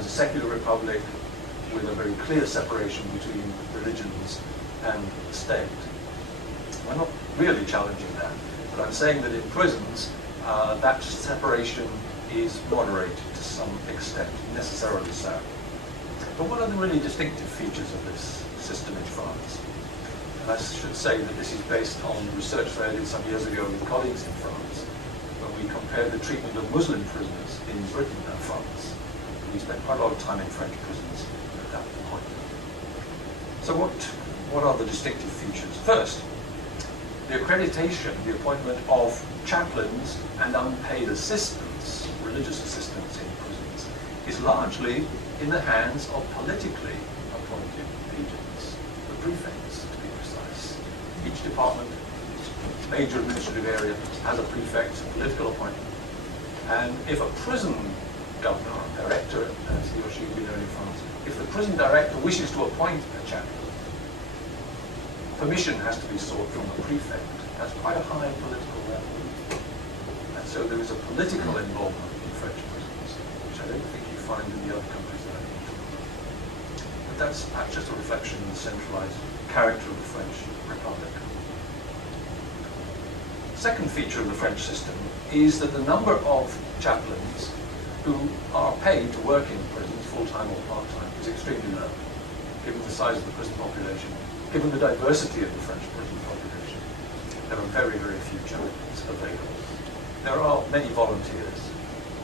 as a secular republic with a very clear separation between religions and the state. I'm not really challenging that, but I'm saying that in prisons, that separation is moderated to some extent, necessarily so. But what are the really distinctive features of this system in France? And I should say that this is based on research that I did some years ago with colleagues in France, when we compared the treatment of Muslim prisoners in Britain and France. We spent quite a lot of time in French prisons at that point. So what are the distinctive features? First, the accreditation, the appointment of chaplains and unpaid assistants, religious assistants in prisons, is largely in the hands of politically appointed agents, the prefects to be precise. Each department, each major administrative area has a prefect, a political appointment. And if a prison governor or director, as he or she will be known in France, if the prison director wishes to appoint a chaplain, permission has to be sought from the prefect. That's quite a high political level. And so there is a political involvement in French prisons, which I don't think you find in the other countries that I've been to. But that's just a reflection of the centralized character of the French Republic. The second feature of the French system is that the number of chaplains who are paid to work in prisons, full-time or part-time, is extremely low, given the size of the prison population, given the diversity of the French prison population. There are very, very few chaplains available. There are many volunteers.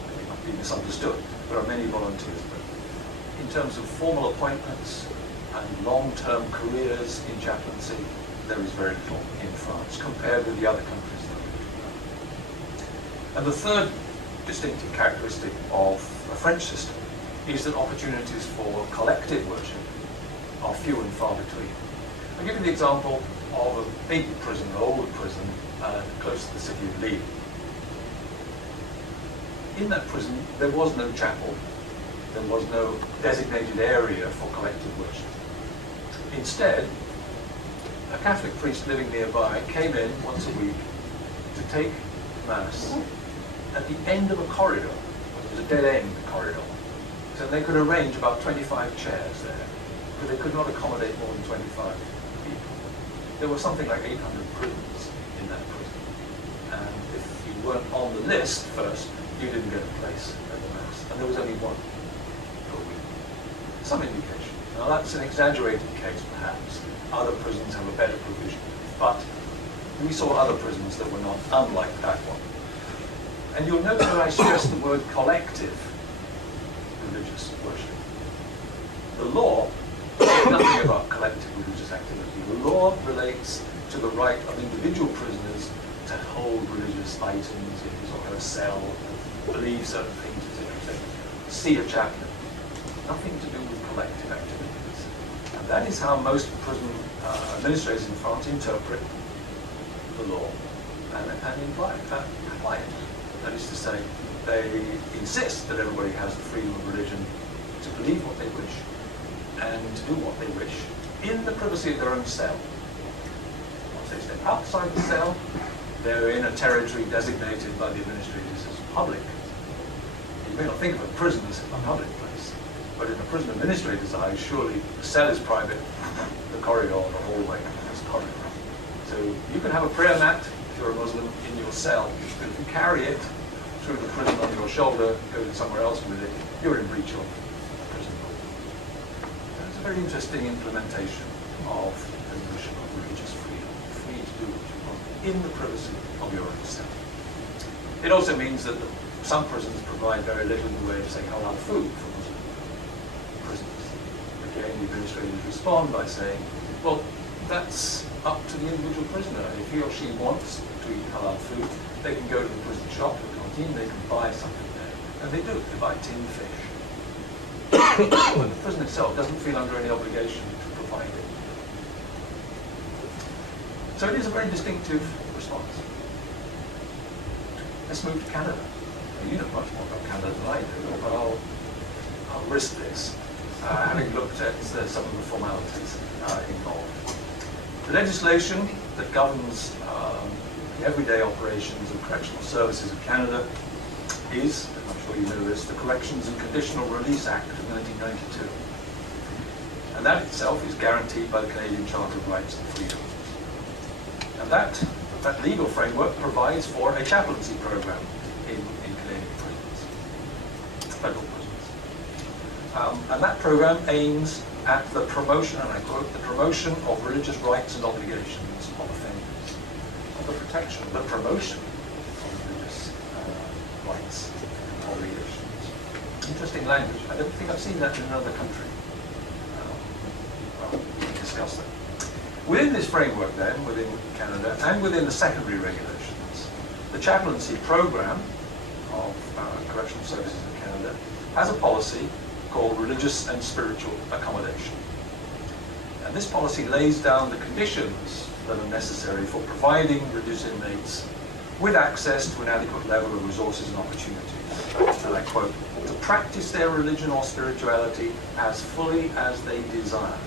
They may not be misunderstood. There are many volunteers, but in terms of formal appointments and long-term careers in chaplaincy, there is very little in France compared with the other countries that we've talked about. And the third distinctive characteristic of the French system is that opportunities for collective worship are few and far between. I'll give you the example of a big prison, an old prison, close to the city of Lille. In that prison, there was no chapel. There was no designated area for collective worship. Instead, a Catholic priest living nearby came in once a week to take Mass at the end of a corridor. It was a dead-end corridor. So they could arrange about 25 chairs there, but they could not accommodate more than 25 people. There were something like 800 prisoners in that prison. And if you weren't on the list first, you didn't get a place at the Mass. And there was only one per week. Some indication. Now that's an exaggerated case, perhaps. Other prisons have a better provision. But we saw other prisons that were not unlike that one. And you'll note that I stress the word collective religious worship. The law says nothing about collective religious activity. The law relates to the right of individual prisoners to hold religious items in his or her cell, believe certain things, etc., see a chaplain. Nothing to do with collective activities. And that is how most prison administrators in France interpret the law and apply it. That is to say, they insist that everybody has the freedom of religion to believe what they wish and to do what they wish in the privacy of their own cell. Once they step outside the cell, they're in a territory designated by the administrators as public. You may not think of a prison as a public place, but in a prison administrator's eyes, surely the cell is private, the corridor, the hallway is public. So you can have a prayer mat, if you're a Muslim, in your cell, but if you carry it through the prison on your shoulder, go to somewhere else with it, you're in breach of prison law. That's a very interesting implementation of the notion of religious freedom, free to do what you want in the privacy of your own cell. It also means that some prisons provide very little in the way of, say, halal food for Muslim prisoners. Again, the administrators respond by saying, well, that's up to the individual prisoner. If he or she wants to eat halal food, they can go to the prison shop, the canteen, they can buy something there. And they do, they buy tinned fish. But the prison itself doesn't feel under any obligation to provide it. So it is a very distinctive response. Let's move to Canada. Now, you know much more about Canada than I do, but I'll risk this, having looked at some of the formalities involved. The legislation that governs the everyday operations of correctional services of Canada is, as I'm sure sure you know this, the Corrections and Conditional Release Act of 1992. And that itself is guaranteed by the Canadian Charter of Rights and Freedoms. And that legal framework provides for a chaplaincy program in Canadian prisons, federal prisons. And that program aims at the promotion, and I quote, the promotion of religious rights and obligations of offenders, of the protection, the promotion of religious rights and obligations. Interesting language. I don't think I've seen that in another country. Well, we can discuss that. Within this framework then, within Canada, and within the secondary regulations, the chaplaincy program of correctional services in Canada has a policy called religious and spiritual accommodation. And this policy lays down the conditions that are necessary for providing religious inmates with access to an adequate level of resources and opportunities. And I quote, to practice their religion or spirituality as fully as they desire,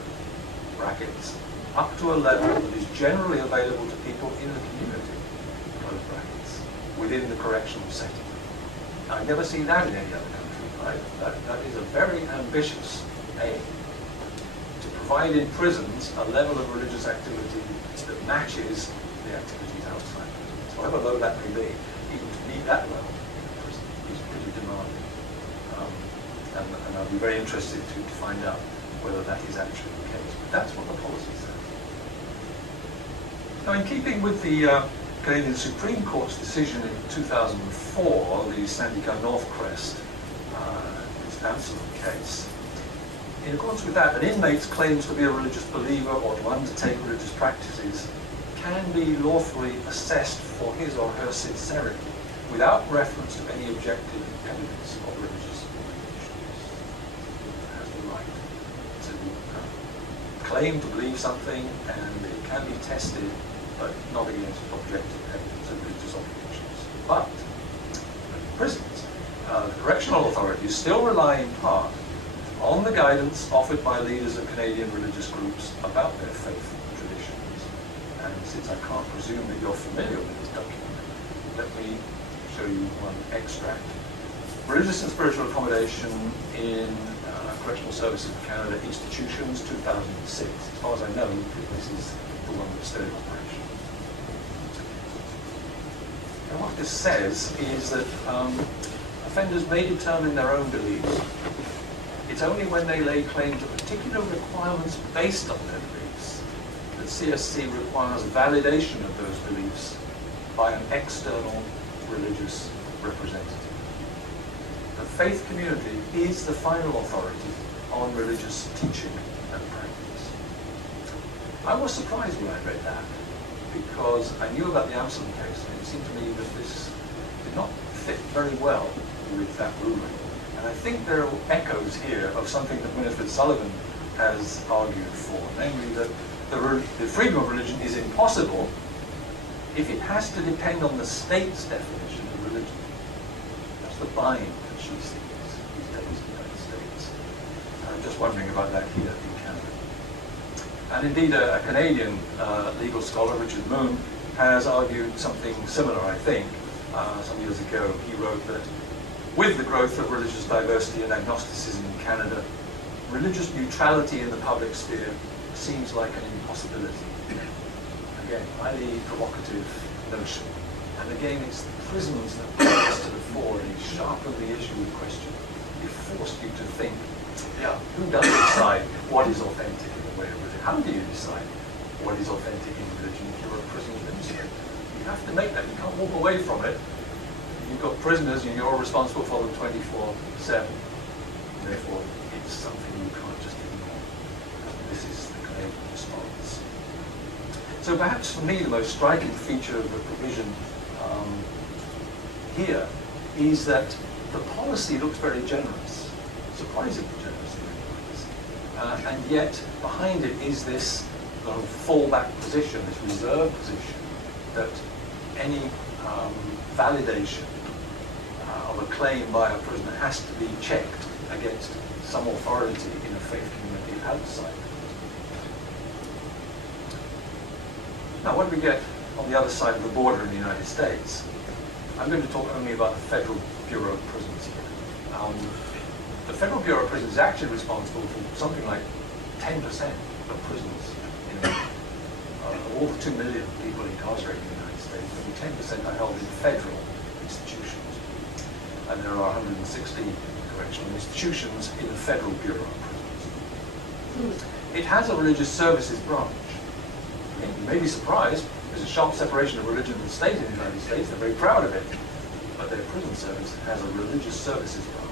brackets, up to a level that is generally available to people in the community, close brackets, within the correctional setting. I've never seen that in any other country, right? That is a very ambitious aim, to provide in prisons a level of religious activity that matches the activities outside prisons. However low that may be, even to meet that level in prison is pretty demanding. And I'll be very interested to find out whether that is actually the case. But that's what the policy says. Now, in keeping with the Canadian Supreme Court's decision in 2004, the Syndicat Northcrest, Amsterdam case, in accordance with that, an inmate's claims to be a religious believer or to undertake religious practices can be lawfully assessed for his or her sincerity without reference to any objective evidence of religious convictions. Has the right to claim to believe something, and it can be tested, but not against objective evidence of religious obligations. But in prisons, correctional authorities still rely in part on the guidance offered by leaders of Canadian religious groups about their faith and traditions. And since I can't presume that you're familiar with this document, let me show you one extract. Religious and Spiritual Accommodation in Correctional Services of Canada Institutions, 2006. As far as I know, this is the one that's still in operation. And what this says is that offenders may determine their own beliefs. It's only when they lay claim to particular requirements based on their beliefs that CSC requires validation of those beliefs by an external religious representative. The faith community is the final authority on religious teaching and practice. I was surprised when I read that, because I knew about the Amsterdam case, and it seemed to me that this did not fit very well with that ruling. And I think there are echoes here of something that Winifred Sullivan has argued for, namely that the freedom of religion is impossible if it has to depend on the state's definition of religion. That's the bind that she sees these days in the United States. And I'm just wondering about that here in Canada. And indeed, a Canadian legal scholar, Richard Moon, has argued something similar, I think. Some years ago, he wrote that with the growth of religious diversity and agnosticism in Canada, religious neutrality in the public sphere seems like an impossibility. Again, highly provocative notion. And again, it's the prisons that bring us to the fore and sharpen the issue in question. It forced you to think, yeah, who does decide what is authentic in the way of religion? How do you decide what is authentic in religion if you're a prison administrator? You have to make that. You can't walk away from it. You've got prisoners and you're responsible for them 24/7. Therefore, it's something you can't just ignore. This is the Canadian response. So perhaps for me, the most striking feature of the provision here is that the policy looks very generous, surprisingly generous in many ways. And yet, behind it is this sort of fallback position, this reserve position, that any validation of a claim by a prisoner has to be checked against some authority in a faith community outside. Now, what do we get on the other side of the border in the United States? I'm going to talk only about the Federal Bureau of Prisons here. The Federal Bureau of Prisons is actually responsible for something like 10% of prisons in America. Of all the 2 million people incarcerated in the United States, only 10% are held in federal institutions. And there are 160 correctional institutions in the Federal Bureau of Prisons. It has a religious services branch. You may be surprised. There's a sharp separation of religion and state in the United States. They're very proud of it. But their prison service has a religious services branch.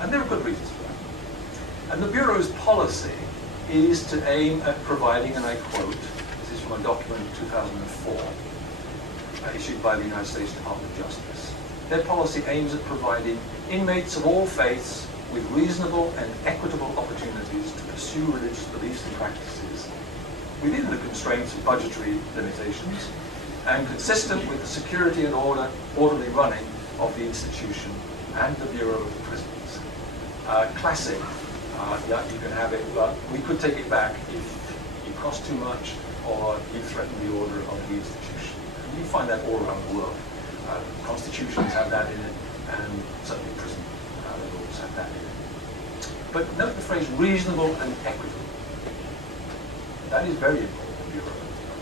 And there are good reasons for that. And the Bureau's policy is to aim at providing, and I quote, this is from a document of 2004, issued by the United States Department of Justice. Their policy aims at providing inmates of all faiths with reasonable and equitable opportunities to pursue religious beliefs and practices within the constraints of budgetary limitations and consistent with the security and orderly running of the institution and the Bureau of Prisons. Classic, yeah, you can have it, but we could take it back if you cost too much or you threaten the order of the institution. And you find that all around the world. Constitutions have that in it, and certainly prison laws have that in it. But note the phrase reasonable and equitable. That is very important in the Bureau of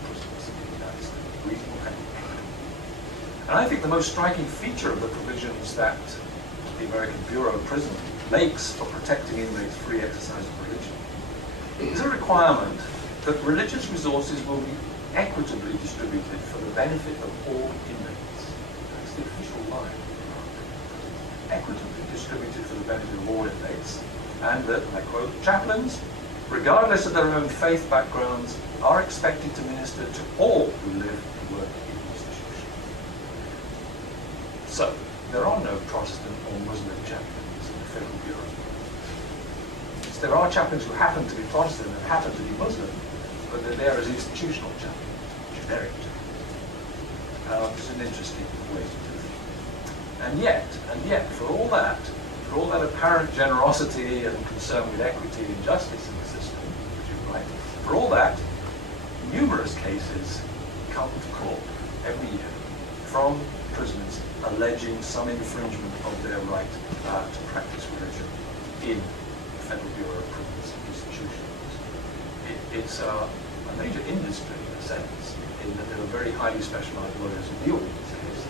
Prisons in the United States. Reasonable and equitable. And I think the most striking feature of the provisions that the American Bureau of Prisons makes for protecting inmates' free exercise of religion is a requirement that religious resources will be equitably distributed for the benefit of all inmates. That's the official line. Equitably distributed for the benefit of all inmates, and that, I quote, chaplains, regardless of their own faith backgrounds, are expected to minister to all who live and work in the institution. So, there are no Protestant or Muslim chaplains in the Federal Bureau. There are chaplains who happen to be Protestant and happen to be Muslim, but they're there as institutional chaplains, generic chaplains. It's an interesting way to do it. And yet, for all that apparent generosity and concern with equity and justice in the system, which is right, for all that, numerous cases come to court every year from prisoners alleging some infringement of their right to practice religion in the Federal Bureau of Prisons institutions. It's a major industry in a sense, in that there are very highly specialized lawyers who deal with these cases.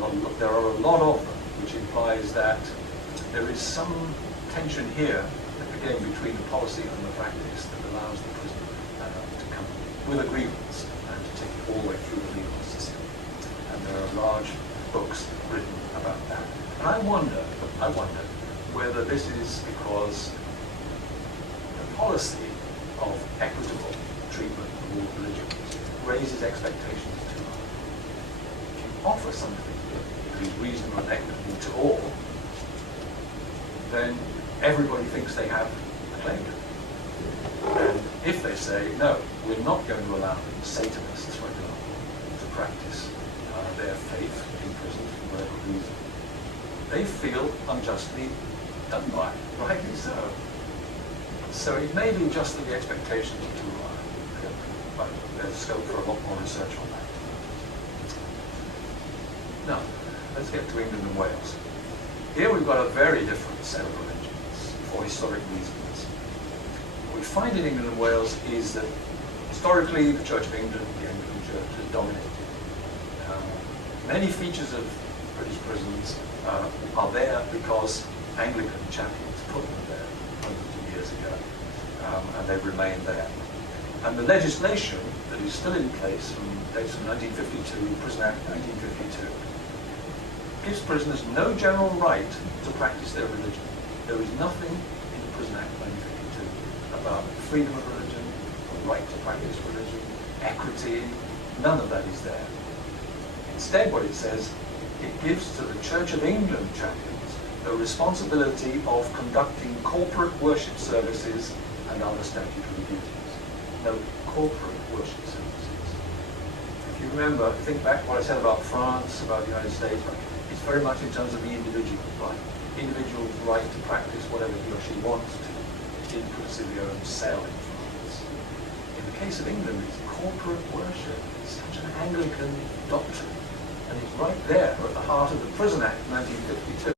But there are a lot of them, which implies that there is some tension here that began between the policy and the practice that allows the prisoner to come with a grievance and to take it all the way through the legal system. And there are large books written about that. And I wonder whether this is because the policy of equitable treatment of all religions raises expectations too high. If you offer something that is reasonable and equitable to all, then everybody thinks they have a claim to it. And if they say, no, we're not going to allow Satanists, for example, to practice their faith in prison for whatever reason, they feel unjustly done by, rightly so. So it may be just that the expectations are too high, but there's scope for a lot more research on that. Now, let's get to England and Wales. Here we've got a very different set of religions for historic reasons. What we find in England and Wales is that historically the Church of England, the Anglican Church, has dominated. Many features of British prisons are there because Anglican chaplains put them there hundreds of years ago, and they've remained there. And the legislation that is still in place dates from 1952, Prison Act 1952, gives prisoners no general right to practice their religion. There is nothing in the Prison Act 1952 about freedom of religion, the right to practice religion, equity. None of that is there. Instead, what it says, it gives to the Church of England chaplains the responsibility of conducting corporate worship services and other statutory duties. No, corporate worship services. If you remember, think back what I said about France, about the United States, it's very much in terms of the individual right. Individual's right to practice whatever he or she wants to in their own cell in France. In the case of England, it's corporate worship. It's such an Anglican doctrine. And it's right there at the heart of the Prison Act 1952.